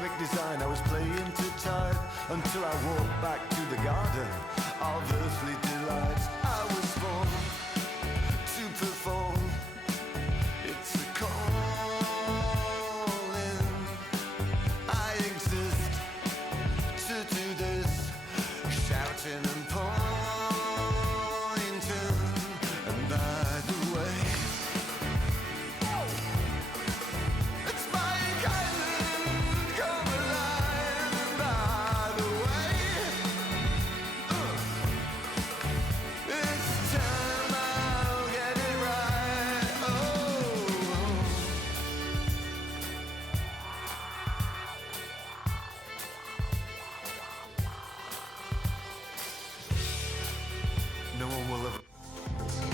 rhythmic design. I was playing too tight until I walked back to the garden of earthly delights. I was born to perform. It's a calling. I exist to do this, shouting and pointing. And by the way, it's my island, come alive. And by the way, it's time I'll get it right. Oh. No one will ever.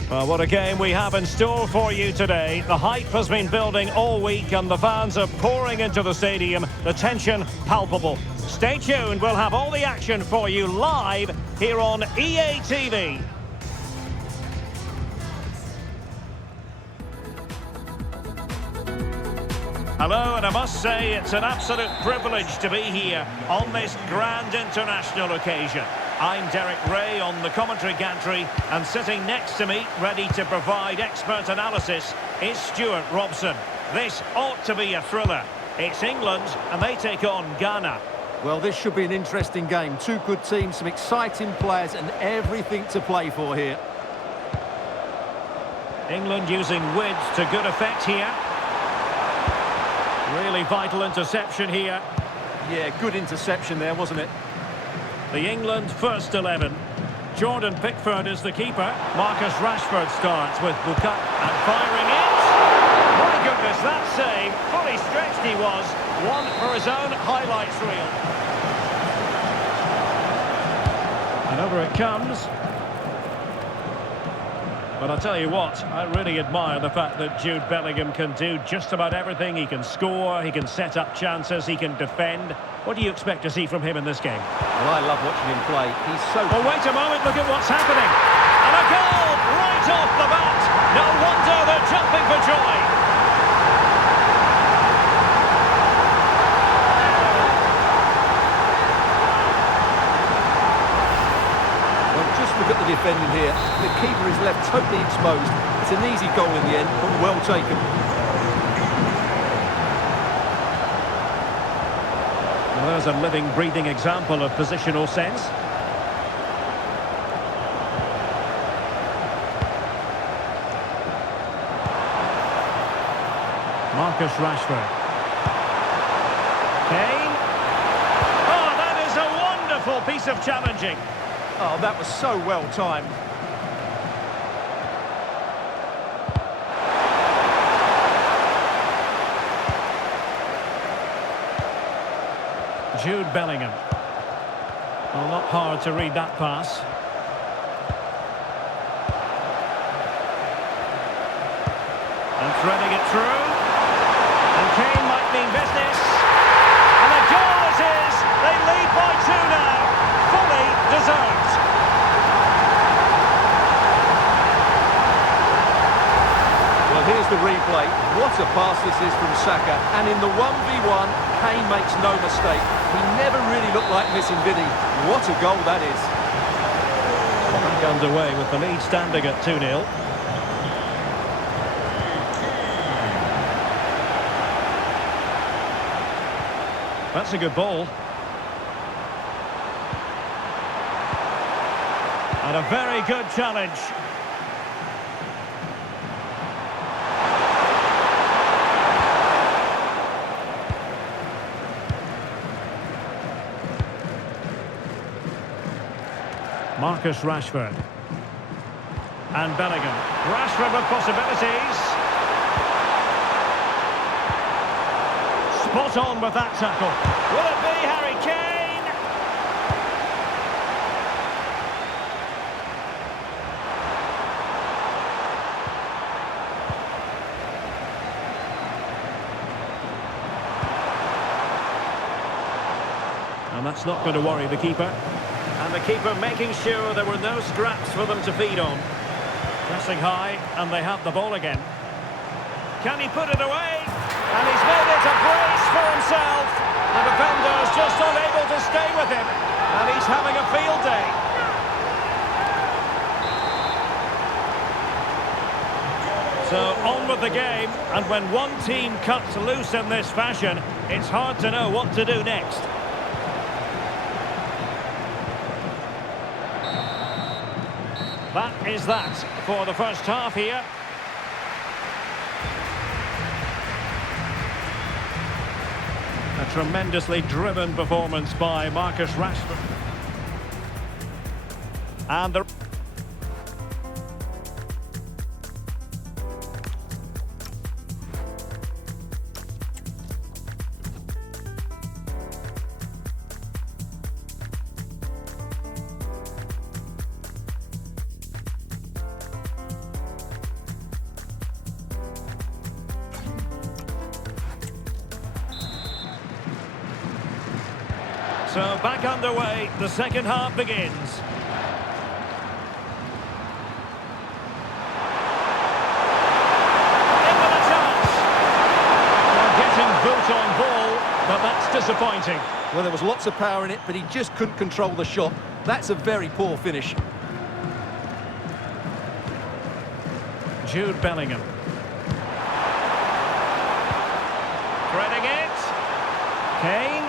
Well, what a game we have in store for you today. The hype has been building all week and the fans are pouring into the stadium. The tension palpable. Stay tuned, we'll have all the action for you live here on EA TV. Hello, and I must say it's an absolute privilege to be here on this grand international occasion. I'm Derek Ray on the commentary gantry, and sitting next to me, ready to provide expert analysis, is Stuart Robson. This ought to be a thriller. It's England, and they take on Ghana. Well, this should be an interesting game. Two good teams, some exciting players, and everything to play for here. England using width to good effect here. Really vital interception here. Yeah, good interception there, wasn't it? The England first 11. Jordan Pickford is the keeper. Marcus Rashford starts with Bukayo and firing it. My goodness, that save. Fully stretched he was. One for his own highlights reel. And over it comes. But I'll tell you what, I really admire the fact that Jude Bellingham can do just about everything. He can score, he can set up chances, he can defend. What do you expect to see from him in this game? Well, I love watching him play. He's so... Oh, wait a moment, look at what's happening. And a goal right off the bat. No wonder they're jumping for joy. Well, just look at the defending here. The keeper is left totally exposed. It's an easy goal in the end, but well taken. Well, there's a living, breathing example of positional sense. Marcus Rashford. Kane. Oh, that is a wonderful piece of challenging. Oh, that was so well timed. Jude Bellingham. Well, not hard to read that pass. And threading it through. And Kane might mean business. And a goal it is. They lead by 2 now. Fully deserved. Well, here's the replay. What a pass this is from Saka. And in the 1v1, Kane makes no mistake. He never really looked like missing, did he? What a goal that is. Back underway with the lead standing at 2-0. That's a good ball. And a very good challenge. Marcus Rashford. And Bellingham. Rashford with possibilities. Spot on with that tackle. Will it be Harry Kane? And that's not going to worry the keeper. And the keeper making sure there were no scraps for them to feed on. Pressing high, and they have the ball again. Can he put it away? And he's made it a brace for himself. And a just unable to stay with him, and he's having a field day. So on with the game, and when one team cuts loose in this fashion, it's hard to know what to do next. That is that for the first half here. A tremendously driven performance by Marcus Rashford. And the... So back underway, the second half begins. Into the chance. Well, getting boot on ball, but that's disappointing. Well, there was lots of power in it, but he just couldn't control the shot. That's a very poor finish. Jude Bellingham. Threading it. Kane.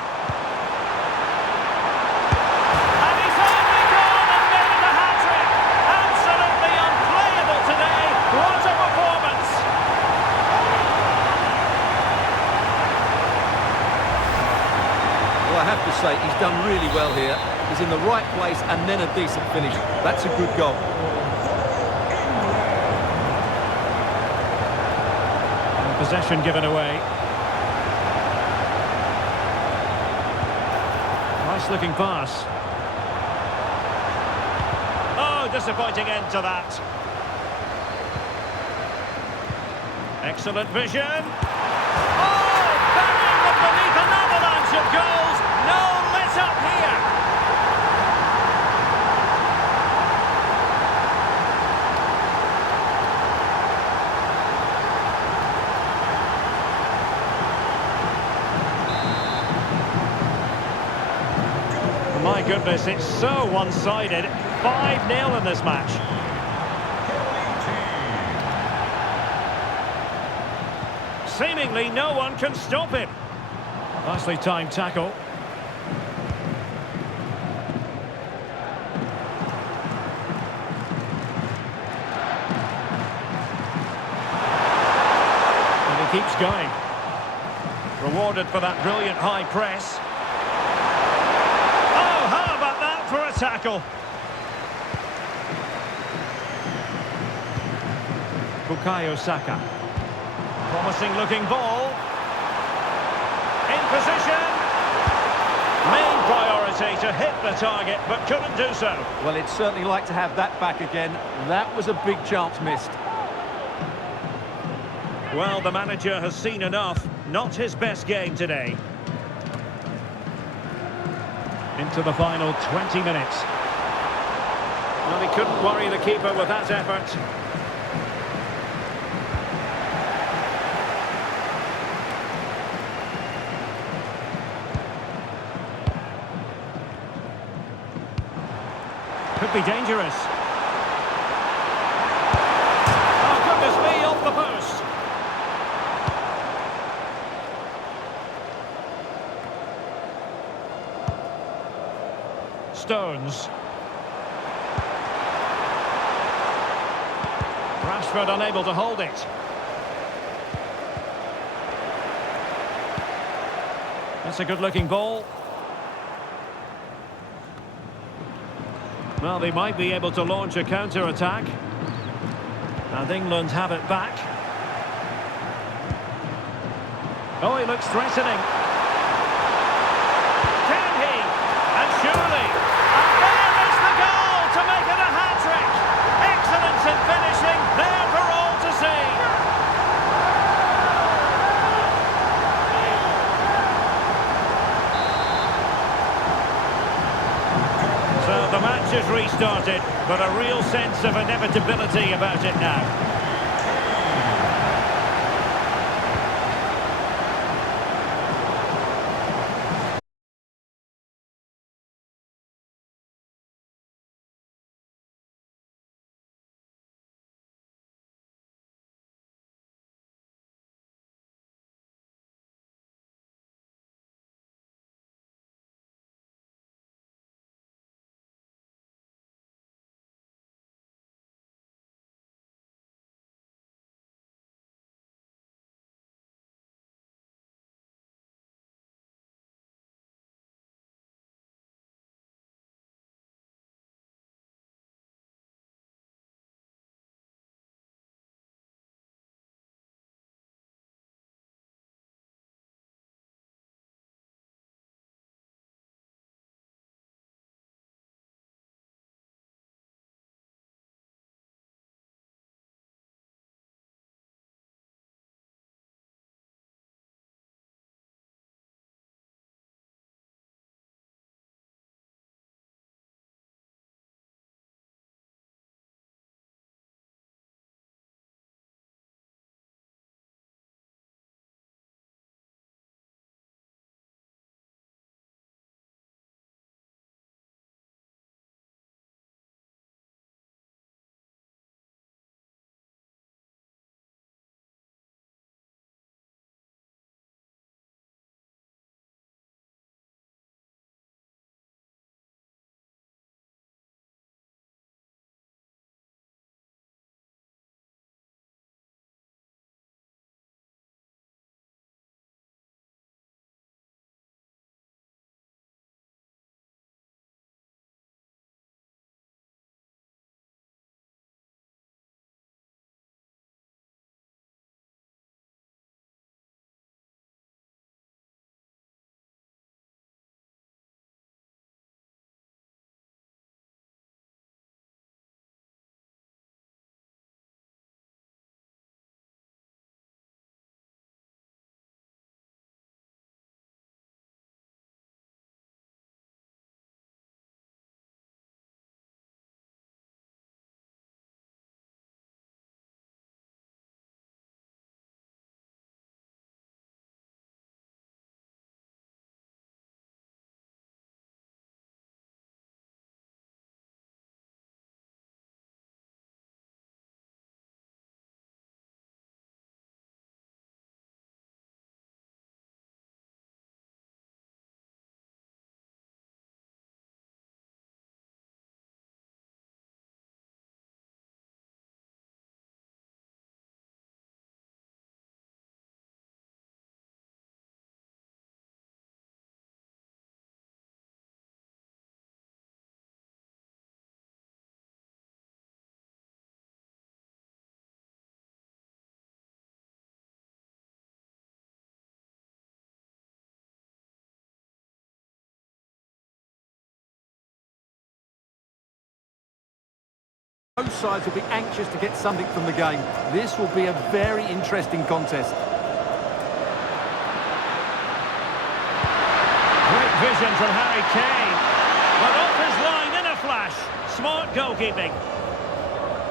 I have to say, he's done really well here. He's in the right place and then a decent finish. That's a good goal. And possession given away. Nice looking pass. Oh, disappointing end to that. Excellent vision. Oh, buried beneath an avalanche of goals. No let up here. My goodness, it's so one-sided. 5-0 in this match. Seemingly no one can stop him. Nicely timed tackle. And he keeps going. Rewarded for that brilliant high press. Oh, how about that for a tackle? Bukayo Saka. Promising looking ball. In position. Main priority to hit the target, but couldn't do so. Well, he'd certainly like to have that back again. That was a big chance missed. Well, the manager has seen enough. Not his best game today. Into the final 20 minutes. Well, he couldn't worry the keeper with that effort. Could be dangerous. Oh, goodness me, off the post. Stones. Rashford unable to hold it. That's a good-looking ball. Well, they might be able to launch a counter-attack. And England have it back. Oh, he looks threatening. Can he? And surely. And there is the goal to make it a hat-trick. Excellence in finishing, there for all to see. So the match has restarted, but a real sense of inevitability about it now. Both sides will be anxious to get something from the game. This will be a very interesting contest. Great vision from Harry Kane. But off his line in a flash. Smart goalkeeping.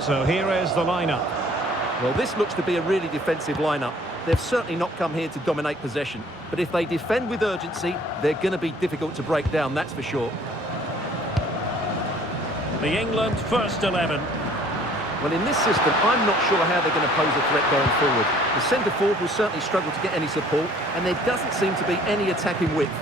So here is the lineup. Well, this looks to be a really defensive lineup. They've certainly not come here to dominate possession. But if they defend with urgency, they're going to be difficult to break down, that's for sure. The England first 11. Well, in this system, I'm not sure how they're going to pose a threat going forward. The centre-forward will certainly struggle to get any support, and there doesn't seem to be any attacking width.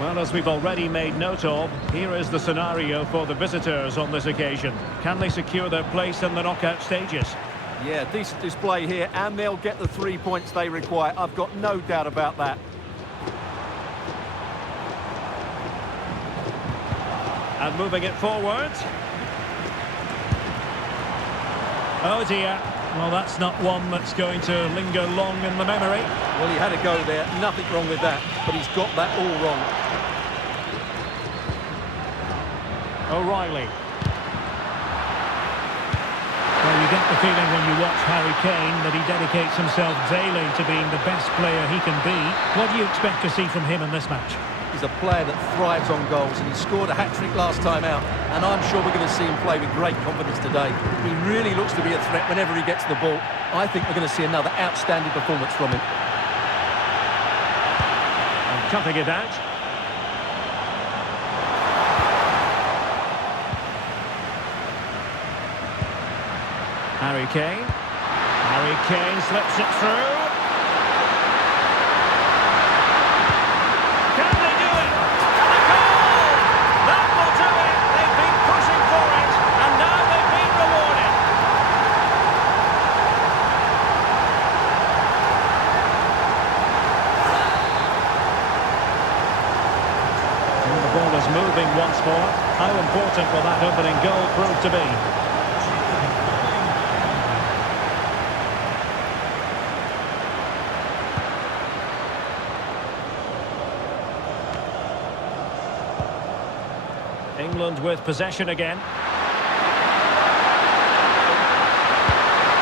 Well, as we've already made note of, here is the scenario for the visitors on this occasion. Can they secure their place in the knockout stages? Yeah, decent display here, and they'll get the 3 points they require. I've got no doubt about that. And moving it forward. Oh dear. Well, that's not one that's going to linger long in the memory. Well, he had a go there. Nothing wrong with that. But he's got that all wrong. O'Reilly. Well, you get the feeling when you watch Harry Kane that he dedicates himself daily to being the best player he can be. What do you expect to see from him in this match? He's a player that thrives on goals, and he scored a hat-trick last time out, and I'm sure we're going to see him play with great confidence today. He really looks to be a threat whenever he gets the ball. I think we're going to see another outstanding performance from him. And cutting it out. Harry Kane. Harry Kane slips it through. Can they do it? And a goal! That will do it. They've been pushing for it, and now they've been rewarded. And the ball is moving once more. How important will that opening goal prove to be? England with possession again.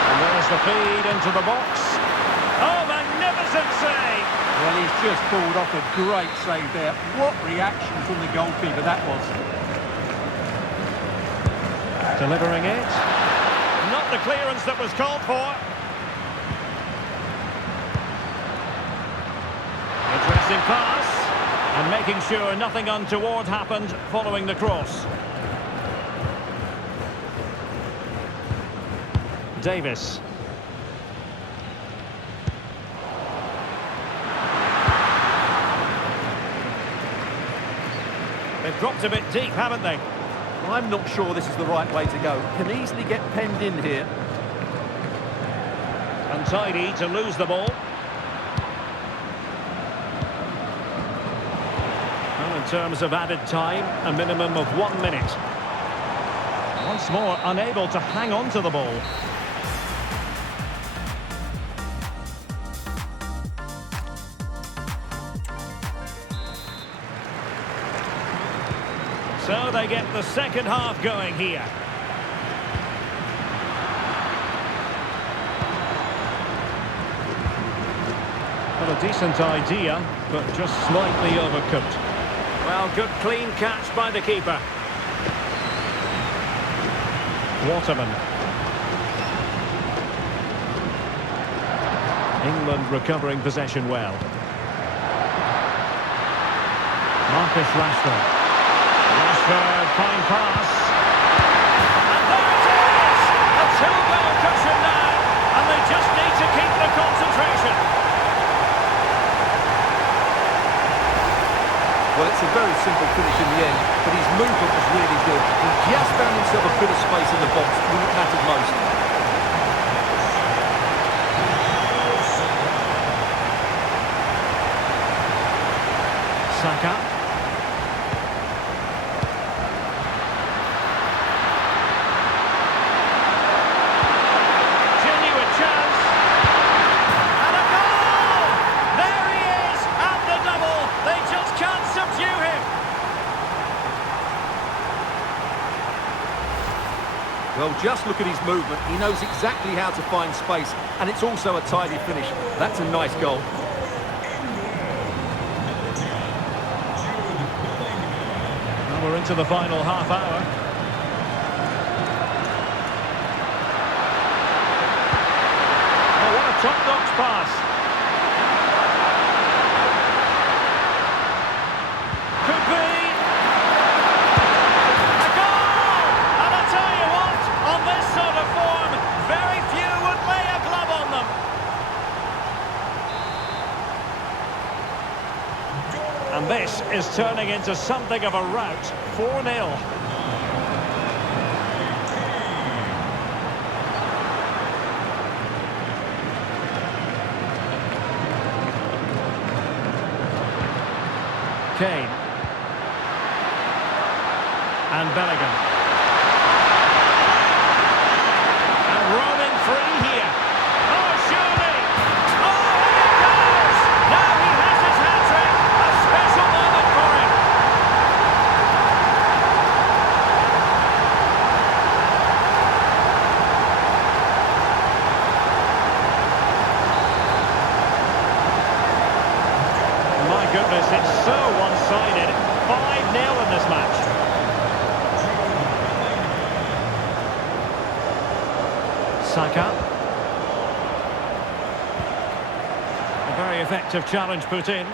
And there's the feed into the box. Oh, magnificent save! Well, he's just pulled off a great save there. What reaction from the goalkeeper that was. Delivering it. Not the clearance that was called for. Interesting pass. And making sure nothing untoward happened following the cross. Davis. They've dropped a bit deep, haven't they? I'm not sure this is the right way to go. Can easily get penned in here. Untidy to lose the ball. In terms of added time, a minimum of 1 minute. Once more, unable to hang on to the ball. So they get the second half going here. Well, a decent idea, but just slightly overcooked. Well, good clean catch by the keeper. Waterman. England recovering possession well. Marcus Rashford. Rashford, fine pass. And there it is! A two-goal cushion now, and they just need to keep the concentration. Well, it's a very simple finish in the end, but his movement was really good. He just found himself a bit of space in the box when it mattered most. Saka. Genuine chance. And a goal! There he is, and the double. They just can't subdue him. just look at his movement. He knows exactly how to find space, and it's also a tidy finish. That's a nice goal. Well, we're into the final half hour. Oh, what a top-notch pass. Could be a goal! And I tell you what, on this sort of form, very few would lay a glove on them. And this is turning into something of a rout. 4-0. Kane. And Bellingham. And roaming free here. Oh, surely! Oh, here it goes! Now he has his hat-trick. A special moment for him. My goodness, it's so one-sided. 5-0 in this match. Saka. A very effective challenge put in.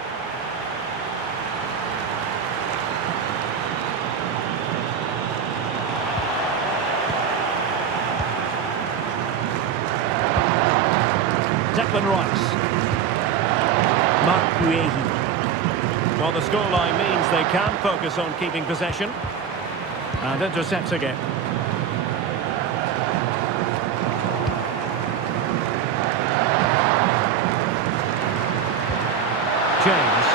Declan Rice. Mark Guehi. Well, the scoreline means they can focus on keeping possession. And intercepts again. James.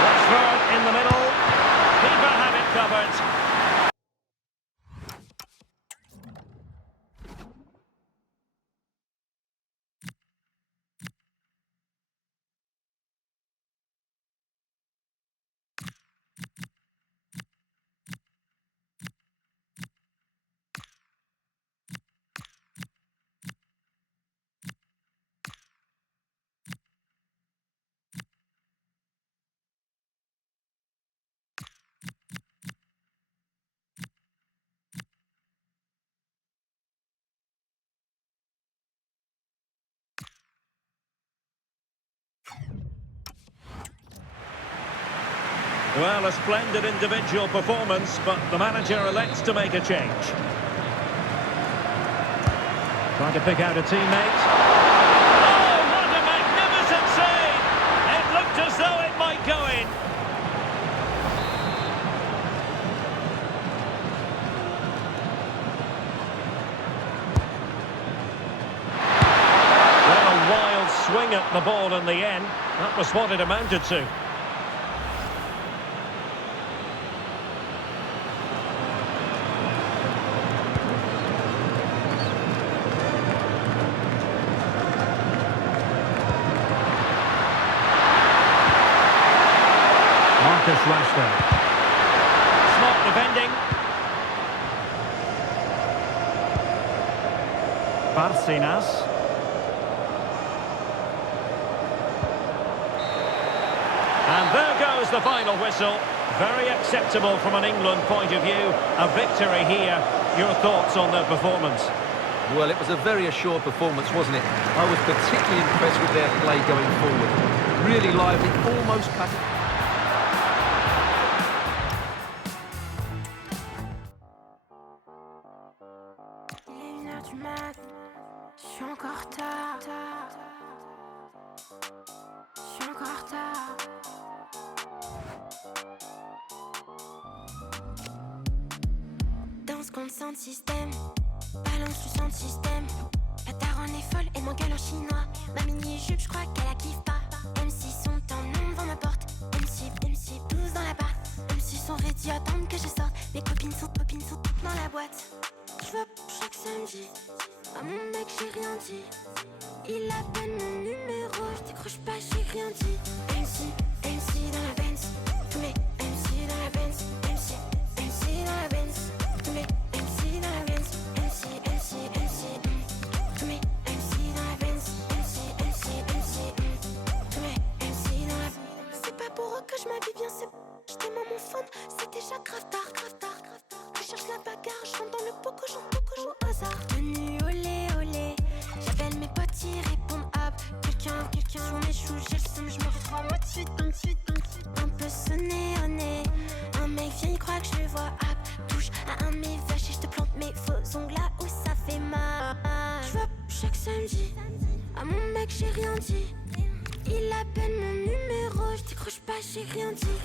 Rashford in the middle. Keeper have it covered. Well, a splendid individual performance, but the manager elects to make a change. Trying to pick out a teammate. Oh, what a magnificent save! It looked as though it might go in. Well, a wild swing at the ball in the end. That was what it amounted to. Rashford. Smart defending. Barcenas. And there goes the final whistle. Very acceptable from an England point of view. A victory here. Your thoughts on their performance? Well, it was a very assured performance, wasn't it? I was particularly impressed with their play going forward. Really lively, almost passive. Je suis encore en retard. Je suis encore en retard. Danse contre sound système. Balance du sound système. La daronne est folle et m'engueule en chinois. Ma mini-jupe, je crois qu'elle la kiffe pas. M6 sont en nom devant ma porte. MC 12 dans l'appart. MC sont ready, attendent que je sorte. Mes copines sont toutes dans la boîte. Je veux chaque samedi. À mon mec j'ai rien dit. Il appelle mon numéro, je décroche pas, j'ai rien dit. MC dans la Benz. Tous les MC dans la Benz. MC dans la Benz. Tous mes MC dans la Benz. MC. Tous mes MC dans la Benz. MC. Tous mes MC dans la Benz. C'est pas pour eux que je m'habille bien, c'est j'étais mon phone, c'est déjà grave tard. Je cherche la bagarre, je rentre dans le poco, au hasard. Tenue olé. J'appelle mes potes, ils répondent hop. Quelqu'un sur mes choux, j'ai le seum, je me retrouve en mode suite. Un peu sonné au nez. Un mec vient, il croit que je le vois hop. Touche à un de mes vaches et je te plante mes faux ongles là où ça fait mal. Je vois chaque samedi. À mon mec, j'ai rien dit. Il appelle mon numéro, je décroche pas, j'ai rien dit.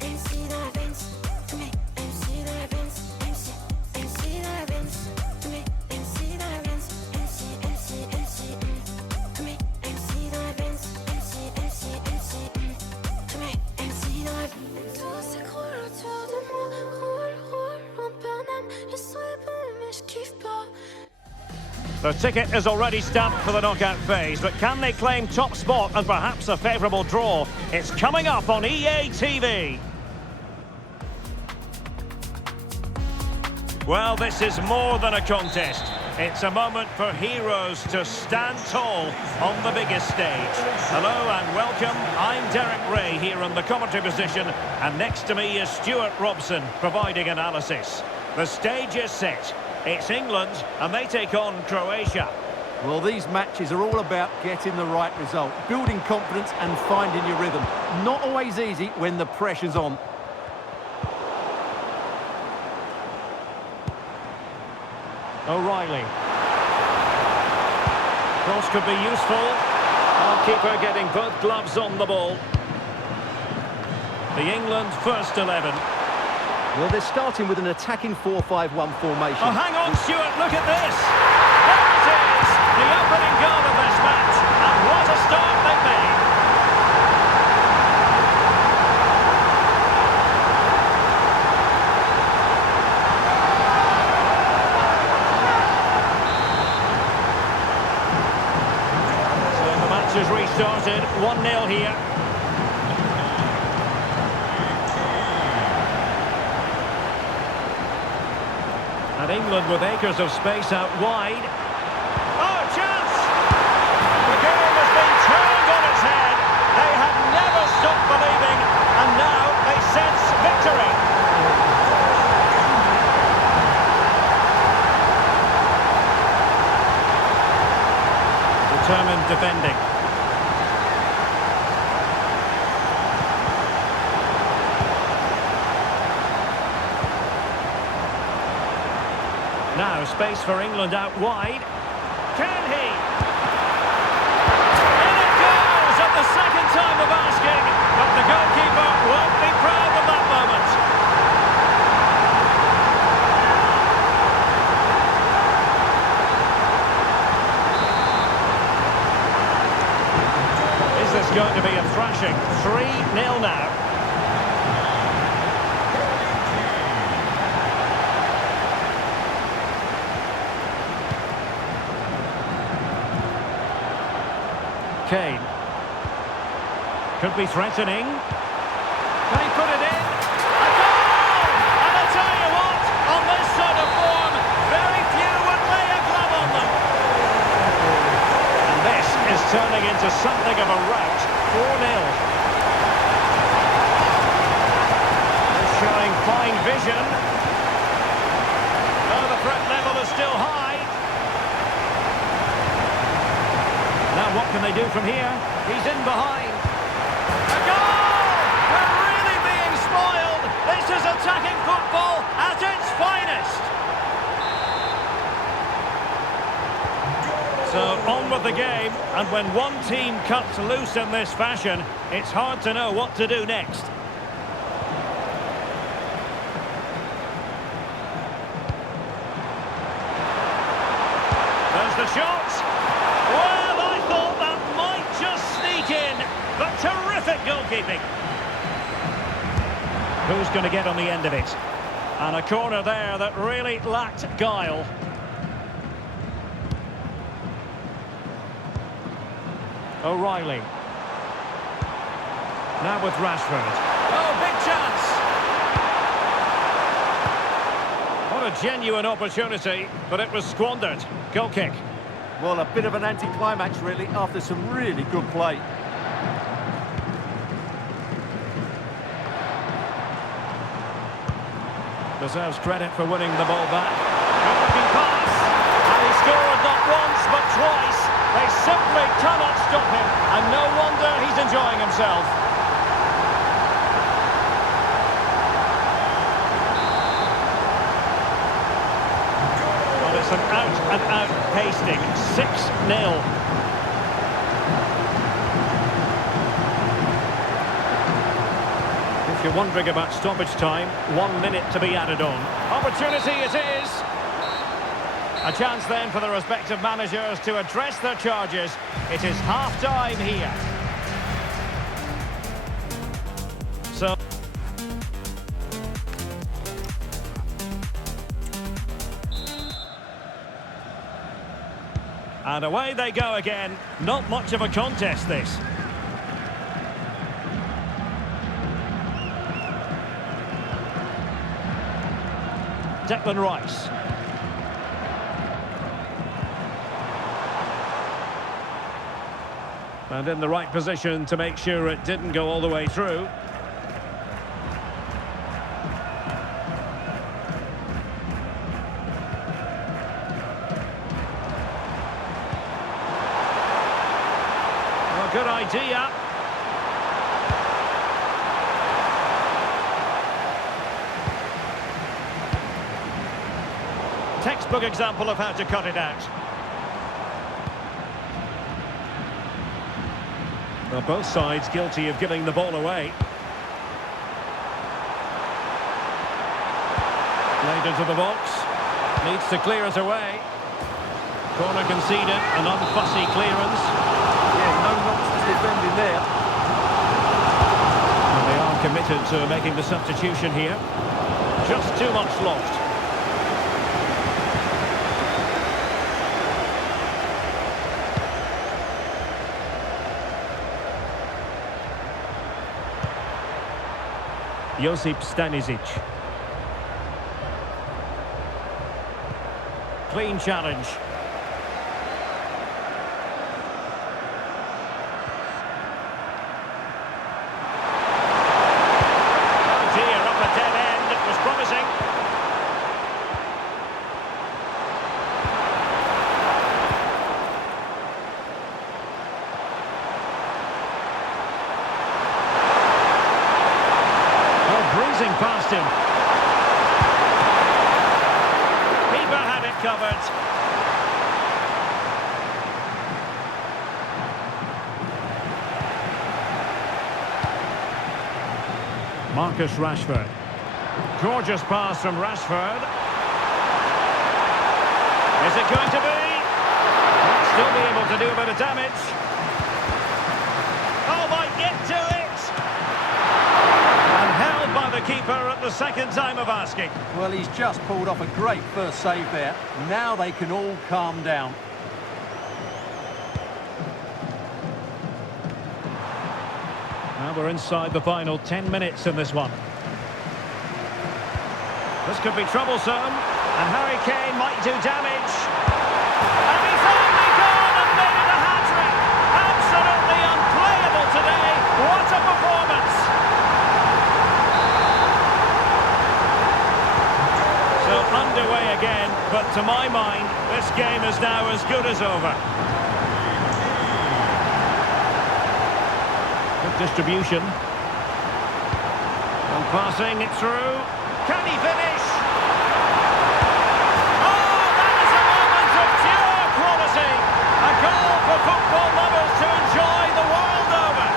MC dans la Benz. Tous mes MC dans la Benz. MC dans la Benz. Tous mes MC dans la Benz. MC. Tous mes MC dans la Benz. MC. Tous mes MC dans la Benz. Tout s'écroule autour de moi. Roule en Burnham. Le son est bon, mais je kiffe pas. The ticket is already stamped for the knockout phase, but can they claim top spot and perhaps a favourable draw? It's coming up on EA TV. Well, this is more than a contest. It's a moment for heroes to stand tall on the biggest stage. Hello and welcome. I'm Derek Ray here in the commentary position, and next to me is Stuart Robson providing analysis. The stage is set. It's England, and they take on Croatia. Well, these matches are all about getting the right result, building confidence and finding your rhythm. Not always easy when the pressure's on. O'Reilly. Cross could be useful. Our keeper getting both gloves on the ball. The England first 11. Well, they're starting with an attacking 4-5-1 formation. Oh, hang on, Stuart, look at this. There it is, the opening goal of this match. And what a start they've made. So the match has restarted, 1-0 here. And England with acres of space out wide. Oh, chance! The game has been turned on its head. They have never stopped believing, and now they sense victory. Determined defending. Now, space for England out wide. Can he? In it goes at the second time of asking, but the goalkeeper won't be proud of that moment. Is this going to be a thrashing? 3-0 now. Kane. Could be threatening. Can he put it in? A goal! And I'll tell you what, on this sort of form, very few would lay a glove on them. And this is turning into something of a rout. 4-0. They're showing fine vision. Oh, the threat level is still high. Now what can they do from here? He's in behind. A goal! We're really being spoiled. This is attacking football at its finest. So on with the game, and when one team cuts loose in this fashion, it's hard to know what to do next. There's the shot. Well, I thought that might just sneak in, but terrific goalkeeping. Who's going to get on the end of it? And a corner there that really lacked guile. O'Reilly. Now with Rashford. Oh, big chance! What a genuine opportunity, but it was squandered. Goal kick. Well, a bit of an anticlimax, really, after some really good play. Deserves credit for winning the ball back. Good-looking pass. And he scored not once, but twice. They simply cannot stop him. And no wonder he's enjoying himself. Well, it's an out-and-out pasting. 6-0. If you're wondering about stoppage time, 1 minute to be added on. Opportunity it is. A chance then for the respective managers to address their charges. It is half-time here. So... and away they go again. Not much of a contest, this. Declan Rice. And in the right position to make sure it didn't go all the way through. Well, good idea. Textbook example of how to cut it out. Well, both sides guilty of giving the ball away. Played into the box. Needs to clear it away. Corner conceded, an unfussy clearance. Yeah, no nonsense defending there. And they are committed to making the substitution here. Just too much lost. Josip Stanisic. Clean challenge. Oh dear, up a dead end. It was promising. Breezing past him. Keeper had it covered. Marcus Rashford. Gorgeous pass from Rashford. Is it going to be? Might still be able to do a bit of damage. Oh, might get to it. By the keeper at the second time of asking. Well, he's just pulled off a great first save there. Now they can all calm down. Now we're inside the final 10 minutes in this one. This could be troublesome, and Harry Kane might do damage. And he finally gone and made it a hat-trick. Absolutely unplayable today. What a performance. So underway again, but to my mind, this game is now as good as over. Good distribution. And passing it through. Can he finish? Oh, that is a moment of pure quality. A goal for football lovers to enjoy the world over.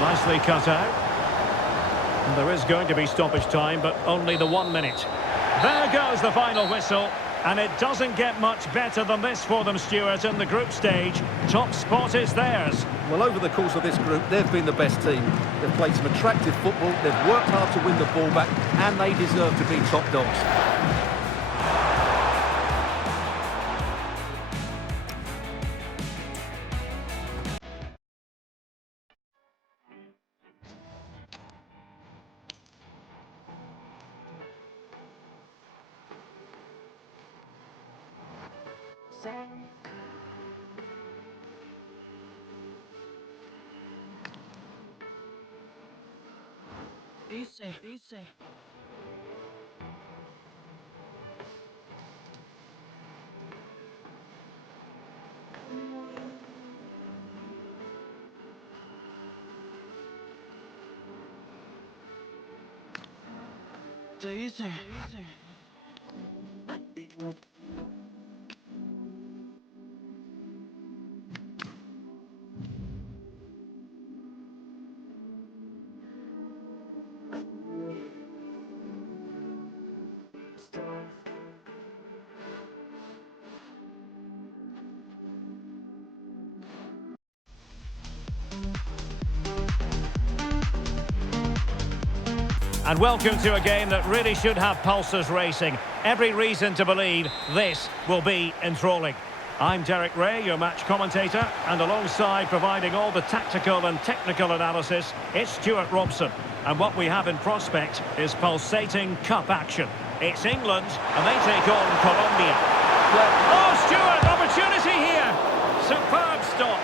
Nicely cut out. And there is going to be stoppage time, but only the 1 minute. There goes the final whistle, and it doesn't get much better than this for them, Stuart, in the group stage. Top spot is theirs. Well, over the course of this group, they've been the best team. They've played some attractive football, they've worked hard to win the ball back, and they deserve to be top dogs. Easy. Easy. And welcome to a game that really should have pulses racing. Every reason to believe this will be enthralling. I'm Derek Ray, your match commentator, and alongside providing all the tactical and technical analysis, it's Stuart Robson. And what we have in prospect is pulsating cup action. It's England, and they take on Colombia. Oh, Stuart, opportunity here! Superb stop.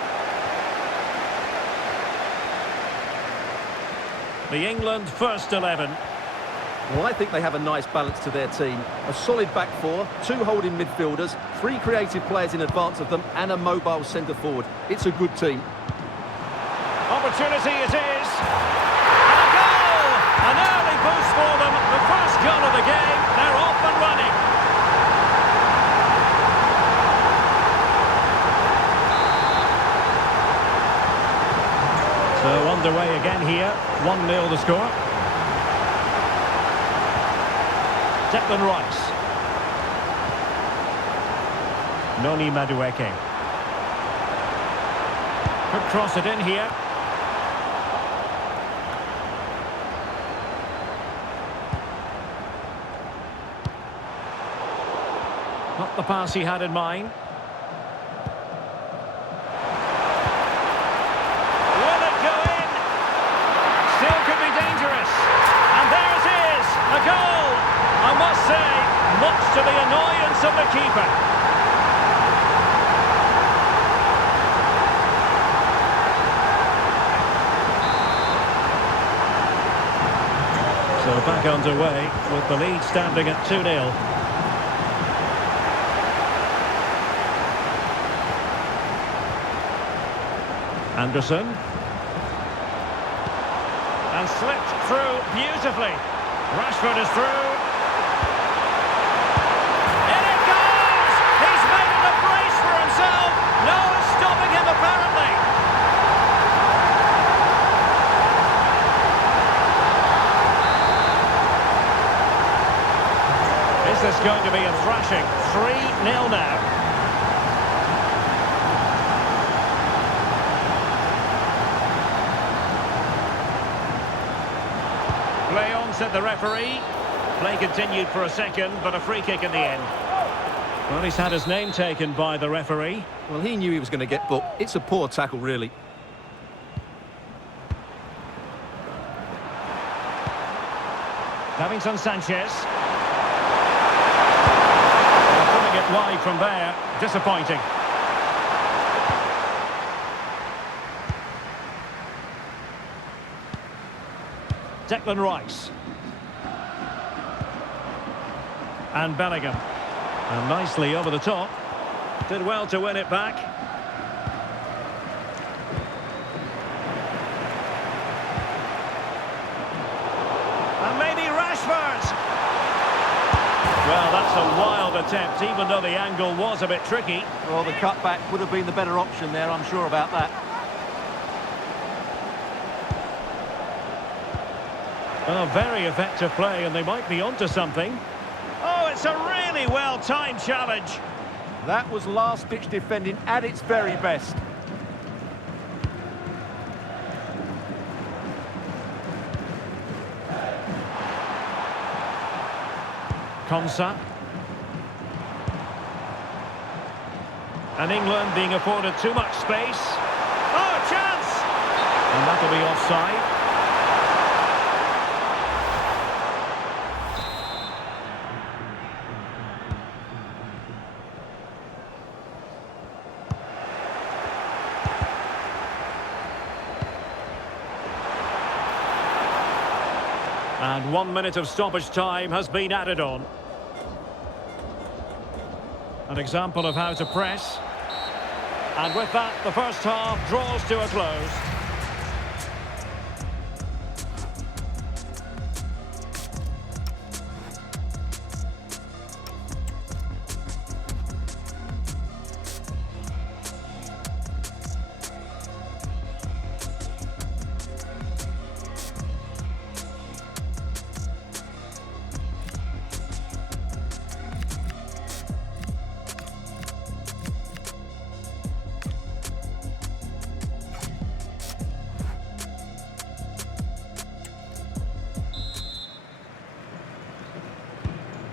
The England first 11. Well, I think they have a nice balance to their team. A solid back four, 2 holding midfielders, 3 creative players in advance of them, and a mobile centre forward. It's a good team. Opportunity it is. And a goal! An early boost for them. The first goal of the game. They're off and running. So underway again here. 1-0 the score. Declan Rice. Noni Madueke. Could cross it in here. Not the pass he had in mind. Will it go in? Still could be dangerous. And there it is, a goal. I must say, much to the annoyance of the keeper. So back underway with the lead standing at 2-0. Anderson. And slipped through beautifully. Rashford is through. In it goes! He's made a brace for himself. No one's stopping him apparently. Is this going to be a thrashing? 3-0 now. Play on, said the referee. Play continued for a second, but a free kick in the end. Well, he's had his name taken by the referee. Well, he knew he was going to get booked. It's a poor tackle, really. Davinson Sanchez. Putting it wide from there. Disappointing. Declan Rice. And Bellingham. And nicely over the top. Did well to win it back. And maybe Rashford. Well, that's a wild attempt, even though the angle was a bit tricky. Well, the cutback would have been the better option there, I'm sure about that. Well, very effective play, and they might be onto something. Oh, it's a really well-timed challenge. That was last-ditch defending at its very best. Konsa. And England being afforded too much space. Oh, chance! And that'll be offside. And 1 minute of stoppage time has been added on. An example of how to press. And with that, the first half draws to a close.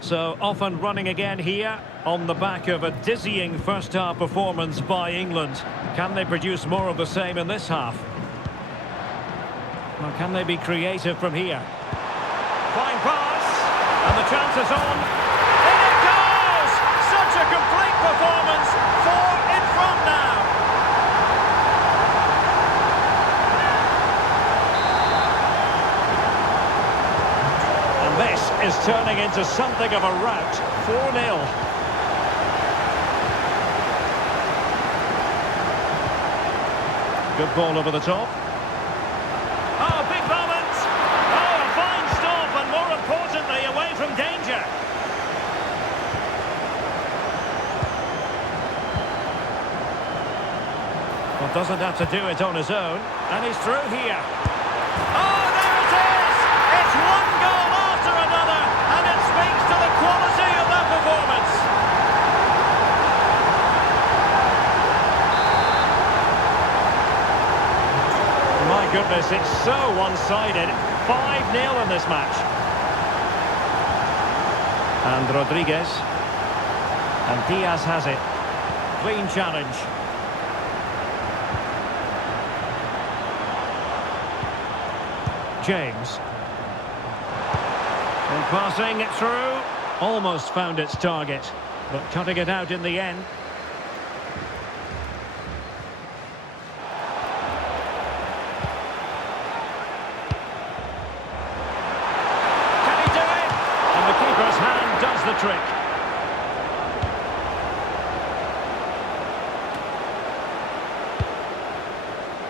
So off and running again here on the back of a dizzying first half performance by England. Can they produce more of the same in this half? Or can they be creative from here? Fine pass, and the chance is on. In it goes! Such a complete performance. 4 in front now. This is turning into something of a rout. 4-0. Good ball over the top. Oh, big moment! Oh, a fine stop, and more importantly, away from danger. Well, doesn't have to do it on his own, and he's through here. Oh, there it is! It's one goal after another, and it speaks to the quality of that performance. My goodness, it's so one-sided. 5-0 in this match. And Rodriguez. And Diaz has it. Clean challenge. James. And passing it through. Almost found its target, but cutting it out in the end. Can he do it? And the keeper's hand does the trick.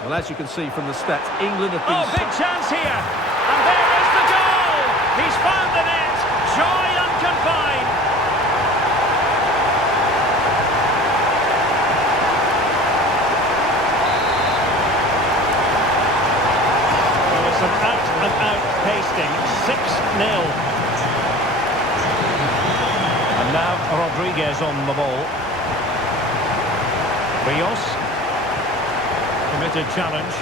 Well, as you can see from the stats, England have been... Oh, big chance here! And there is the goal! He's found the net! Joy unconfined! Well, it's an out-and-out pasting. 6-0. And now Rodriguez on the ball. Rios. Committed challenge.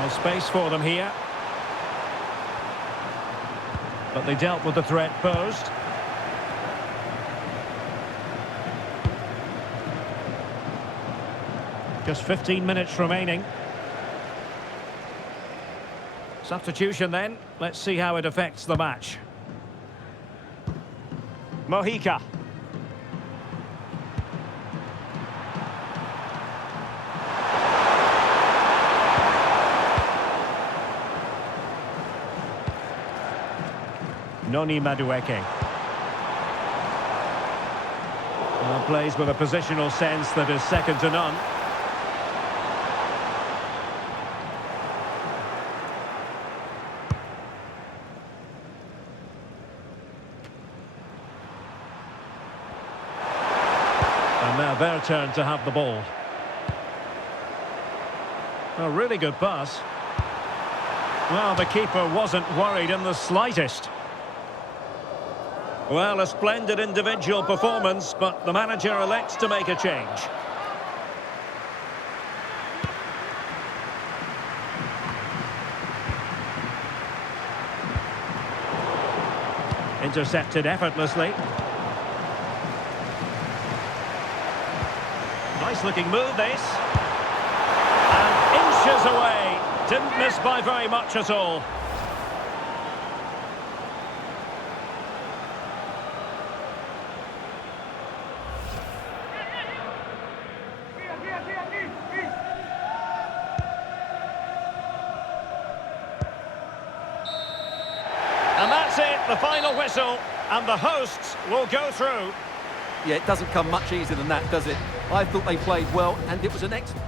No space for them here. But they dealt with the threat posed. Just 15 minutes remaining. Substitution then. Let's see how it affects the match. Mojica. Noni Madueke. Well, plays with a positional sense that is second to none. And now their turn to have the ball. A really good pass. Well, the keeper wasn't worried in the slightest. Well, a splendid individual performance, but the manager elects to make a change. Intercepted effortlessly. Nice looking move, this. And inches away. Didn't miss by very much at all. the final whistle, and the hosts will go through. Yeah, it doesn't come much easier than that, does it? I thought they played well, and it was an excellent...